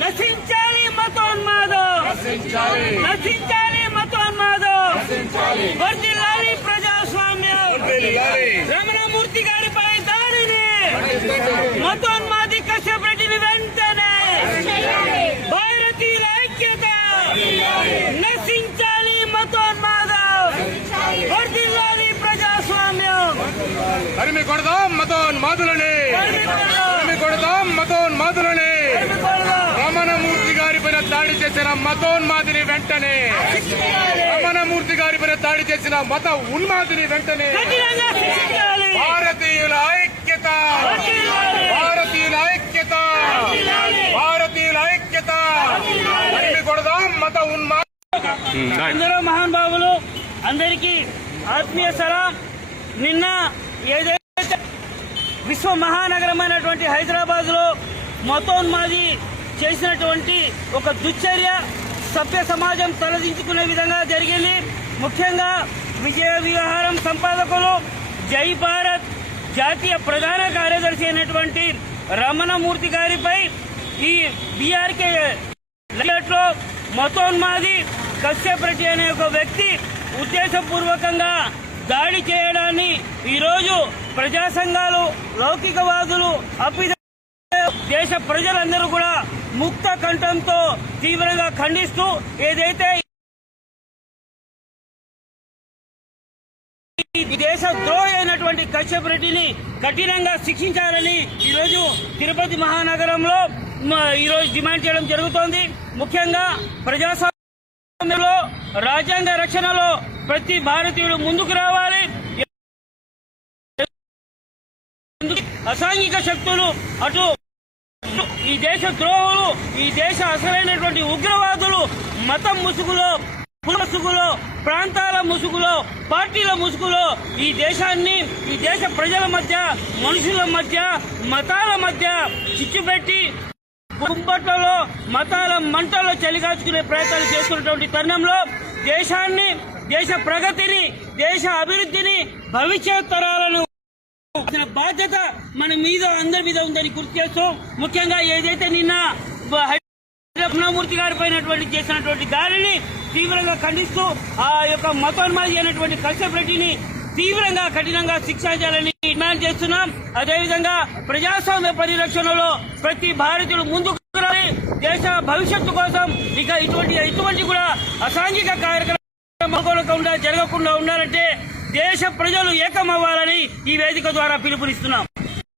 నశించాలి మతోన్మాదం, నశించాలి మతోన్మాదం, వర్ధిల్లాలి ప్రజాస్వామ్యం. రమణమూర్తి గారిపై దాడిని, మతోన్మాది కశ్యప్ రెడ్డిని వెంటనే భారతీయుల ఐక్యత, నశించాలి మతోన్మాదం, వర్ధిల్లాలి ప్రజాస్వామ్యం. తరిమి కొడదాం మతోన్మాదులని, తరిమి కొడదాం మతోన్మాదులని. రమణమూర్తి గారిపైన దాడి చేసిన మతోన్మాదిని వెంటనే, రమణమూర్తి గారిపైన దాడి చేసిన మత ఉన్మాదిని వెంటనే భారతీయుల ఐక్యత, భారతీయుల ఐక్యత, భారతీయుల ఐక్యత. తరిమి కొడదాం మత ఉన్మాద. అందరూ మహానుభావులు, అందరికీ ఆత్మీయ సలాం. నిన్న ఏదైతే విశ్వ మహానగరమైనటువంటి హైదరాబాద్ లో మతోన్మాది చేసినటువంటి ఒక దుశ్చర్య సభ్య సమాజం తలదించుకునే విధంగా జరిగింది. ముఖ్యంగా విజయ విహారం సంపాదకులు జై భారత్ జాతీయ ప్రధాన కార్యదర్శి అయినటువంటి రమణమూర్తి గారిపై ఈ బీఆర్కే లో మతోన్మాది కశ్యప్ రెడ్డి అనే ఒక వ్యక్తి ఉద్దేశపూర్వకంగా దాడి చేయడాన్ని ఈరోజు ప్రజా సంఘాలు, లౌకికవాదులు, దేశ ప్రజలందరూ కూడా ముక్త కంఠంతో తీవ్రంగా ఖండిస్తూ ఏదైతే దేశ ద్రోహి అయినటువంటి కశ్యప్ రెడ్డిని కఠినంగా శిక్షించాలని ఈరోజు తిరుపతి మహానగరంలో ఈరోజు డిమాండ్ చేయడం జరుగుతోంది. ముఖ్యంగా ప్రజాస్వామ్యంలో, రాజ్యాంగ రక్షణలో ప్రతి భారతీయుడు ముందుకు రావాలి. అసాంఘిక శక్తులు, అటు ఈ దేశ ద్రోహులు, ఈ దేశ అసలైనటువంటి ఉగ్రవాదులు మతం ముసుగులో, కుల ముసుగులో, ప్రాంతాల ముసుగులో, పార్టీల ముసుగులో ఈ దేశాన్ని, ఈ దేశ ప్రజల మధ్య, మనుషుల మధ్య, మతాల మధ్య చిచ్చు పెట్టి కుంపట్లలో మతాల మంటల్లో చలిగాచుకునే ప్రయత్నాలు చేస్తున్నటువంటి తరుణంలో దేశాన్ని, దేశ ప్రగతిని, దేశ అభివృద్ధిని, భవిష్యత్ తరాలను బాధ్యత మన మీద, అందరి మీద ఉందని గుర్తు చేస్తూ, ముఖ్యంగా ఏదైతే నిన్న రమణమూర్తి గారిపై చేసినటువంటి దాడిని తీవ్రంగా ఖండిస్తూ ఆ యొక్క మతోన్మాది అయినటువంటి కశ్యప్ రెడ్డిని తీవ్రంగా కఠినంగా శిక్షించాలని డిమాండ్ చేస్తున్నాం. అదేవిధంగా ప్రజాస్వామ్య పరిరక్షణలో ప్రతి భారతీయుడు ముందుకు రావాలి. దేశ భవిష్యత్తు కోసం ఇక ఇటువంటి కూడా అసాంఘిక కార్యక్రమాలు జరగకుండా ఉండాలంటే దేశ ప్రజలు ఏకమవ్వాలని ఈ వేదిక ద్వారా పిలుపునిస్తున్నాం.